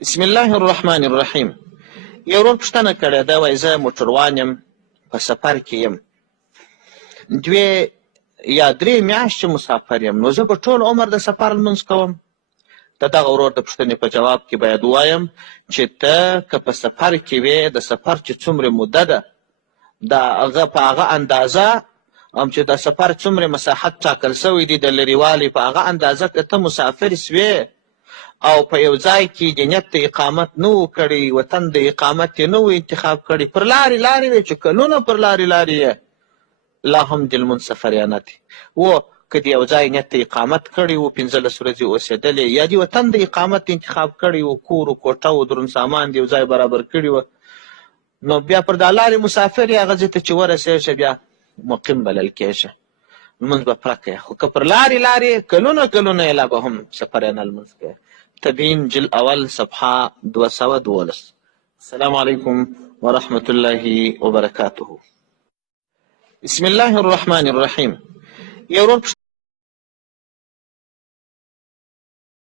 بسم الله الرحمن الرحیم. یو ورور پوښتنه کړې ده، وایي زه موټروان یم، په سفر کې یم، 2 یا 3 میاشتې مسافر یم، نو زه به ټول عمر د سفر لمونځ کوم؟ د دغه ورور د پوښتنې په جواب کې باید ووایم چې ته که په سفر کې وې، د سفر چې څومره موده ده د هغه په هغه اندازه چې د سفر څومره مساحت ټاکل سوی دی د لرېوالي په هغه اندازه که ته مسافر سوې او په یو ځای کې د نیت د اقامت نه و کړی، وطن د اقامت یې نه و انتخاب کړی، پر لارې لارې وې چې کلونه پر لارې لارې یې لا هم د لمونځ سفریانه دی و. که د یو ځای نیت د اقامت کړی و، 15 ورځې اوسېدلې، یا د وطن د اقامت انتخاب کړی و، کور و کوټه و درون سامان د یو ځای برابر کړي و، نو بیا پر دا لارې مسافر یې هغه ځای ته چې ورسېږه بیا مقیم بلل کېږي، لمونځ به پوره کوې. خو که پر لارې لارې کلونه کلونه یې لا به هم سفریانه لمونځ کوې. تبیین جل اول صفحه 212. السلام علیکم ورحمة الله وبرکاته. بسم الله الرحمن الرحیم. یو ورور